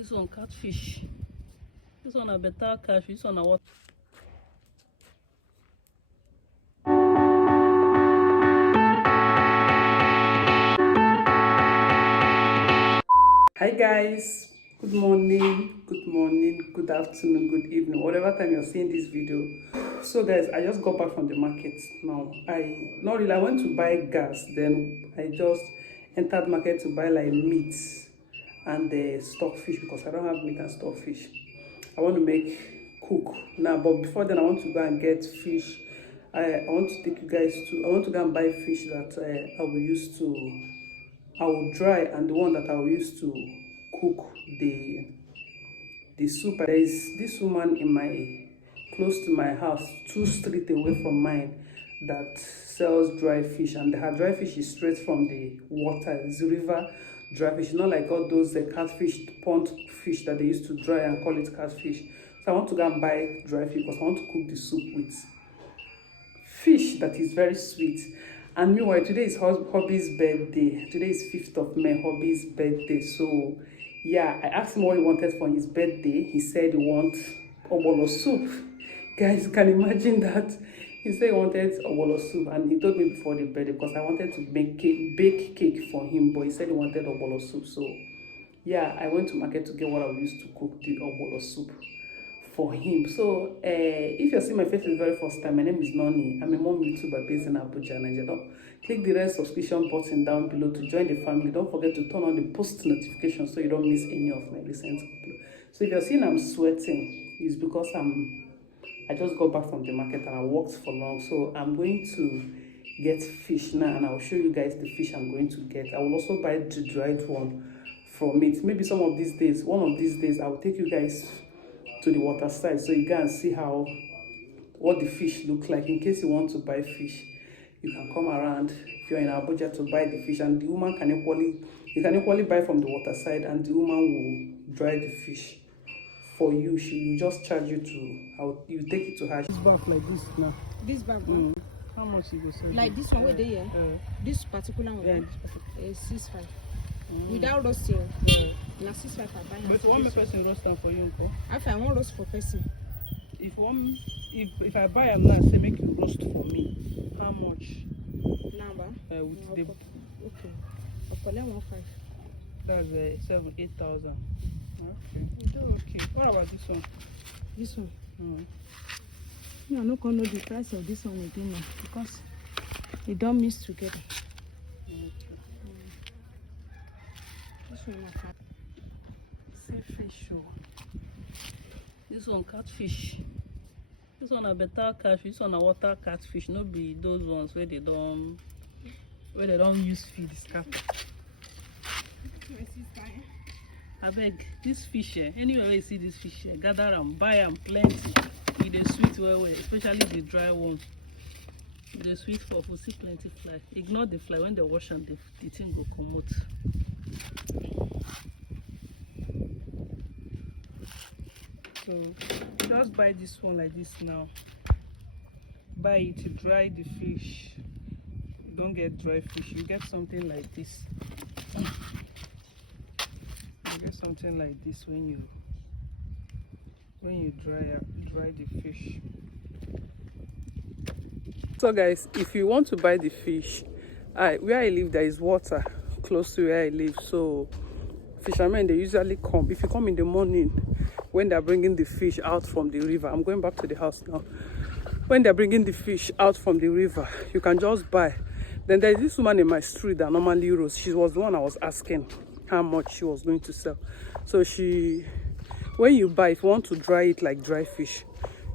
This one catfish. This one a better catfish. This one a what? Hi guys, good morning, good afternoon, good evening, whatever time you're seeing this video. So guys, I just got back from the market now. I went to buy gas, then I just entered market to buy like meat and stockfish because I don't have meat and stockfish. I want to cook now, but before then I want to go and get fish. I want to take you guys to, I want to go and buy fish that I will dry, and the one that I will use to cook the soup. There is this woman close to my house, 2 streets away from mine, that sells dry fish, and her dry fish is straight from the water. It's river dry fish, not like all those catfish, pond fish that they used to dry and call it catfish. So I want to go and buy dry fish because I want to cook the soup with fish that is very sweet. And meanwhile, today is Hobby's birthday. Today is 5th of May, Hobby's birthday. So yeah, I asked him what he wanted for his birthday. He said he wants obolo soup. Guys, you can imagine that. He said he wanted obolo soup, and he told me before the birthday because I wanted to bake cake for him, but he said he wanted obolo soup. So yeah, I went to market to get what I would use to cook the obolo soup for him. So if you're seeing my face for the very first time, my name is Nonnie. I'm a mom YouTuber based in Abuja, Nigeria. Click the red subscription button down below to join the family. Don't forget to turn on the post notifications so you don't miss any of my recent uploads. So if you're seeing I'm sweating, it's because I just got back from the market and I worked for long. So I'm going to get fish now, and I'll show you guys the fish I'm going to get. I will also buy the dried one from it. Maybe one of these days I will take you guys to the water side so you can see what the fish look like. In case you want to buy fish, you can come around if you're in Abuja to buy the fish, and the woman you can equally buy from the water side, and the woman will dry the fish for you. She will just charge you you take it to her. This bag like this now. This bag. How much you go sell? Like this one, where they here? This particular one. Yeah, this particular. 6.5. Without roasting. Na 6.5 I buy. But one person roast them for you, if I want roast for person. If I buy them now, say make you roast for me. How much? Number. With the okay. I'll collect 1.5. That's 8,000. Okay. You do okay. What about this one? This one. I'm not gonna know the price of this one again now because they don't mix together. Okay. Fish. This one catfish. This one a better catfish. This one a water catfish. No be those ones where they don't use feed scrap. I beg this fish here. Anywhere you see this fish here, gather them, buy them plenty. It is sweet well, especially the dry one. It is sweet for food. See plenty fly. Ignore the fly. When they wash them, the thing will come out. So just buy this one like this now. Buy it to dry the fish. You don't get dry fish, you get something like this. You get something like this when you dry the fish. So guys, if you want to buy the fish, where I live there is water close to where I live, so fishermen, they usually come. If you come in the morning when they're bringing the fish out from the river, I'm going back to the house now. When they're bringing the fish out from the river, you can just buy. Then there's this woman in my street that normally roasts. She was the one I was asking how much she was going to sell. So when you buy, if you want to dry it like dry fish,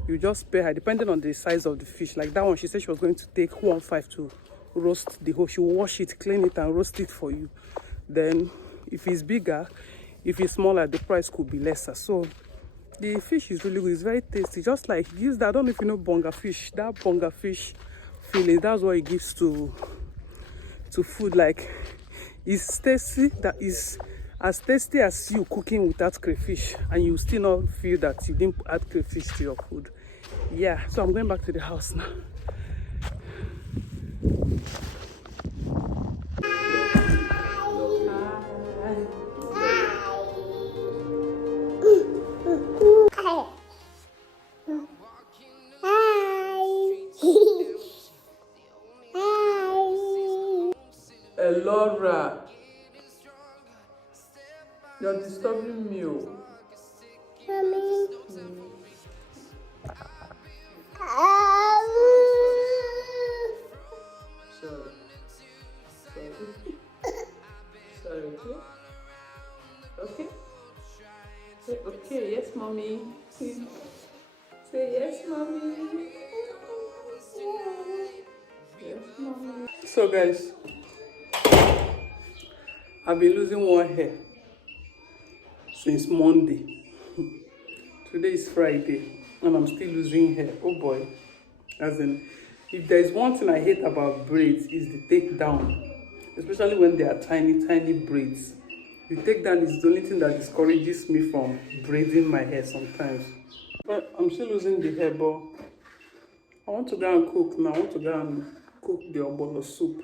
you just pay her depending on the size of the fish. Like that one, she said she was going to take 1.5 to roast the whole. She will wash it, clean it, and roast it for you. Then if it's bigger, if it's smaller, the price could be lesser. So the fish is really good. It's very tasty. Just like use that. I don't know if you know bonga fish. That bonga fish feeling, that's what it gives to food. Like it's tasty. That is as tasty as you cooking without crayfish, and you still not feel that you didn't add crayfish to your food. Yeah. So I'm going back to the house now. Elora, you're disturbing me. Mommy. Sorry. Sorry, okay? Okay? Say okay, yes, mommy. Say yes, mommy. Yes, mommy. So, guys, I've been losing one hair since Monday. Today is Friday, and I'm still losing hair. Oh boy. As in, if there is one thing I hate about braids, is the takedown. Especially when they are tiny, tiny braids. The takedown is the only thing that discourages me from braiding my hair sometimes. But I'm still losing the hair, but I want to go and cook now. I want to go and cook the obolo soup.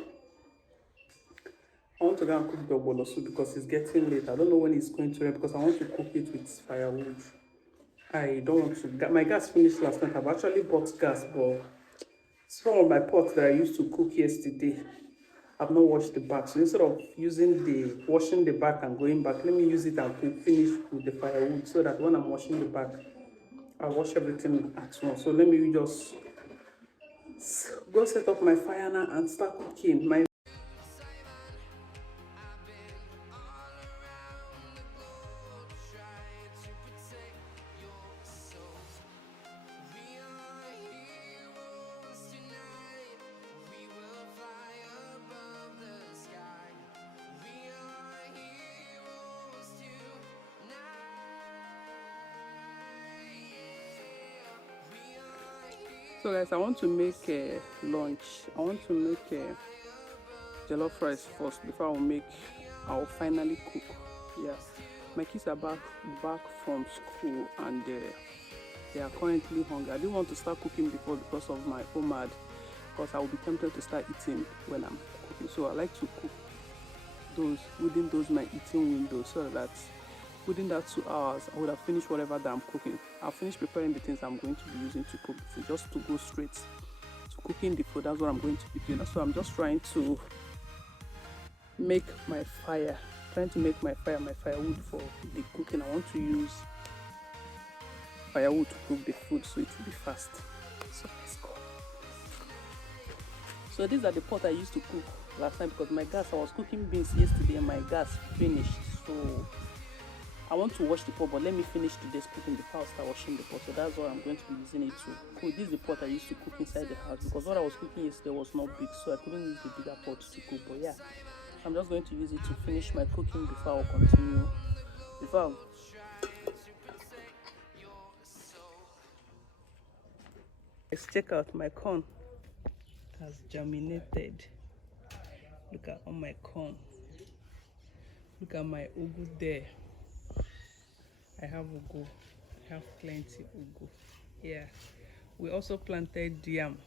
I want to go and cook the obolo soup because it's getting late. I don't know when it's going to end because I want to cook it with firewood. I don't want to. My gas finished last night. I've actually bought gas, but some of my pots that I used to cook yesterday, I've not washed the back. So instead of washing the back and going back, let me use it and finish with the firewood so that when I'm washing the back, I'll wash everything at once. So let me just go set up my fire now and start cooking. So guys, I want to make a lunch. I want to make a jollof rice first before I'll finally cook. Yeah, my kids are back from school and they are currently hungry. I didn't want to start cooking before because of my OMAD, because I will be tempted to start eating when I'm cooking. So I like to cook within those my eating windows so that within that 2 hours, I would have finished whatever that I'm cooking. I'll finish preparing the things I'm going to be using to cook. So just to go straight to cooking the food, that's what I'm going to be doing. So I'm just trying to make my firewood for the cooking. I want to use firewood to cook the food so it will be fast. So let's go. So these are the pots I used to cook last night because I was cooking beans yesterday and my gas finished. So I want to wash the pot, but let me finish today's cooking before I start washing the pot. So that's what I'm going to be using it to cook. This is the pot I used to cook inside the house because what I was cooking yesterday was not big, so I couldn't use the bigger pot to cook. But yeah, I'm just going to use it to finish my cooking before I'll continue. Let's check out my corn. It has germinated. Look at all my corn. Look at my ugu there. I have ugu. I have plenty ugu. Yeah. We also planted yam.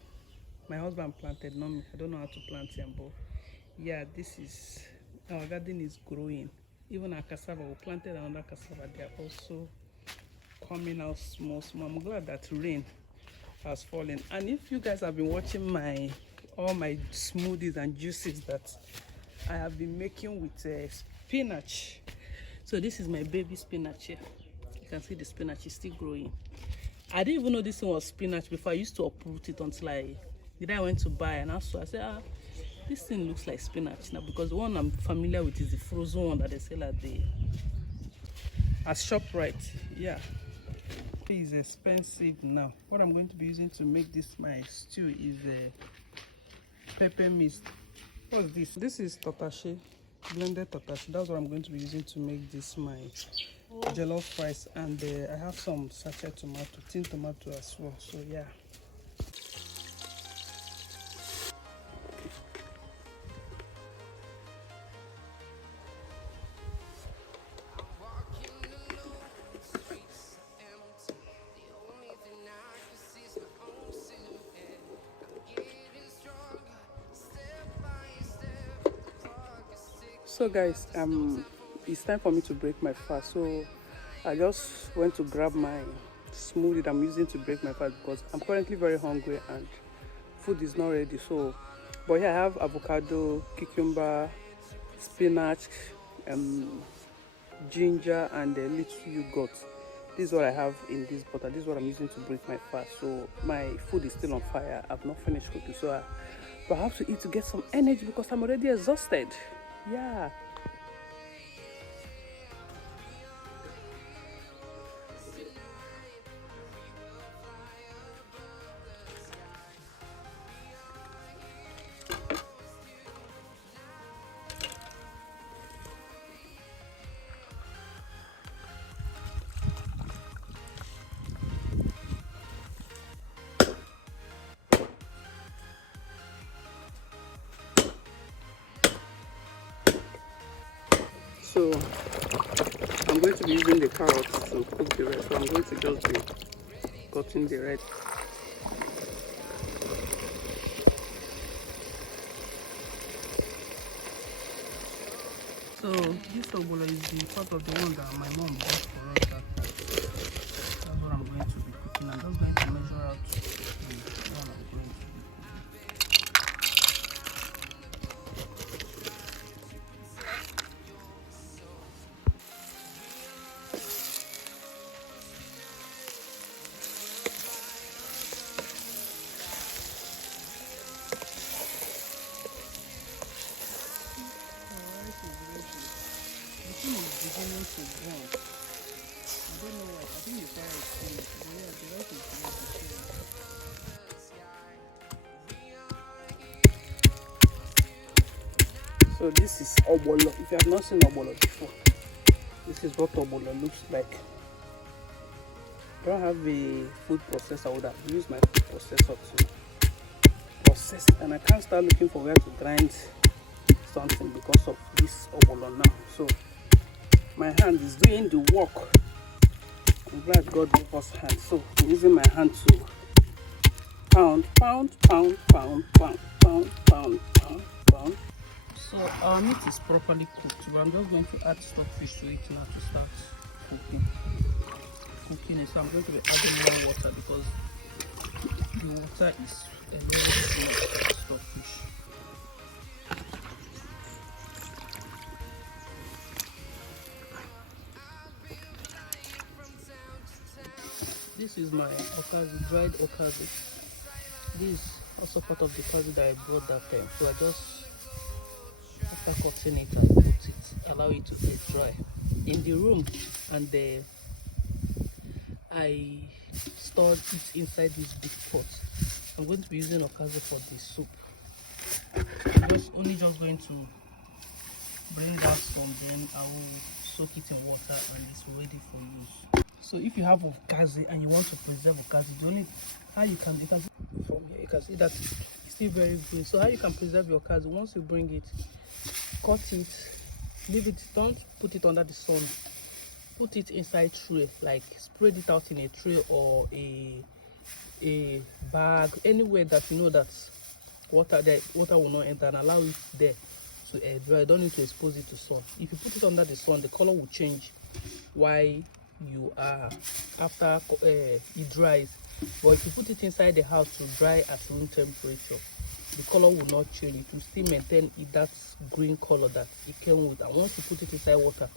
My husband planted, not me. I don't know how to plant yam, but yeah, our garden is growing. Even our cassava, we planted another cassava. They are also coming out small. I'm glad that rain has fallen. And if you guys have been watching all my smoothies and juices that I have been making with spinach. So this is my baby spinach here. You can see the spinach is still growing. I didn't even know this one was spinach before. I used to uproot it until I went to buy, and also I said, this thing looks like spinach now, because the one I'm familiar with is the frozen one that they sell at ShopRite. Yeah, it is expensive now. What I'm going to be using to make this my stew is pepper mist. What's this? This is tatashe, blended tatashe. That's what I'm going to be using to make this my jollof rice. And I have some sachet tomato, tin tomato as well. So yeah. So guys, it's time for me to break my fast. So I just went to grab my smoothie that I'm using to break my fast because I'm currently very hungry and food is not ready. So, but here I have avocado, cucumber, spinach, ginger, and a little yogurt. This is what I have in this butter. This is what I'm using to break my fast. So my food is still on fire. I've not finished cooking, so I have to eat to get some energy because I'm already exhausted. Yeah. So I'm going to be using the carrots to cook the rest. So I'm going to just be cutting the red. So this ogbono is the part of the one that my mom bought for us that time. That's what I'm going to be cooking. I'm just going to measure out the one I'm going to be cooking. Beginning to brown. I don't know why. I think the fire is finished. But yeah, the rice is ready to share. So this is obolo. If you have not seen obolo before, this is what obolo looks like. I don't have a food processor. I would have used my food processor to process it, and I can't start looking for where to grind something because of this obolo now. So my hand is doing the work. I'm glad God gave us hands. So I'm using my hand to pound. So our meat is properly cooked. But I'm just going to add stockfish to it now to start cooking it. So I'm going to be adding more water because the water is a little full of stockfish. This is my okazi, dried okazi. This is also part of the okazi that I bought that time. So I just, after cutting it and put it, allow it to get dry in the room, and I stored it inside this big pot. I'm going to be using okazi for the soup. I'm just going to bring out some, then I will soak it in water and it's ready for use. So if you have okazi and you want to preserve okazi, the only how you can from here you can see that it's still very green. So how you can preserve your okazi, once you bring it, cut it, leave it, don't put it under the sun. Put it inside tray, like spread it out in a tray or a bag, anywhere that you know that water will not enter, and allow it there to air dry. Don't need to expose it to sun. If you put it under the sun, the color will change while you are after it dries. But if you put it inside the house to dry at room temperature, the color will not change. It will still maintain that green color that it came with. And once you put it inside water,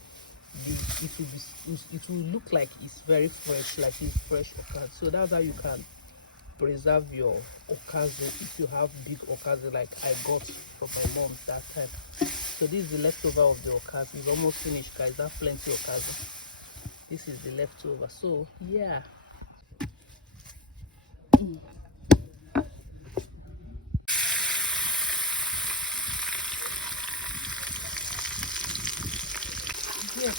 it will look like it's very fresh, like it's fresh okazi. So that's how you can preserve your okazi if you have big okazi like I got from my mom that time. So this is the leftover of the okazi. It's almost finished, guys. That's plenty of okazi. This is the leftover. So yeah. Yeah.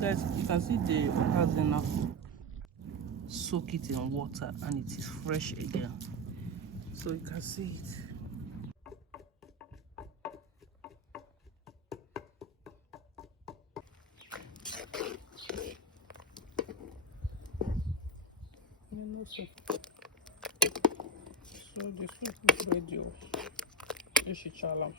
Guys, you can see the okazi now. Soak it in water and it is fresh again. So you can see it. see. So the soup is ready. Ishichala.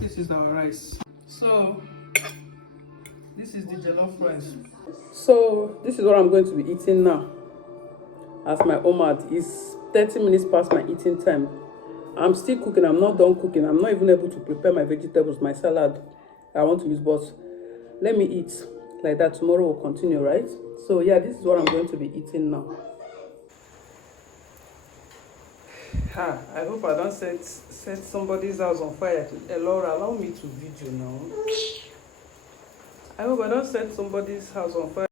This is our rice. So this is the jollof rice. So this is what I'm going to be eating now. As my OMAD is 30 minutes past my eating time. I'm still cooking. I'm not done cooking. I'm not even able to prepare my vegetables, my salad I want to use, but let me eat like that. Tomorrow we'll continue, right? So yeah, this is what I'm going to be eating now. I hope I don't set somebody's house on fire. Laura, allow me to video now. I hope I don't set somebody's house on fire.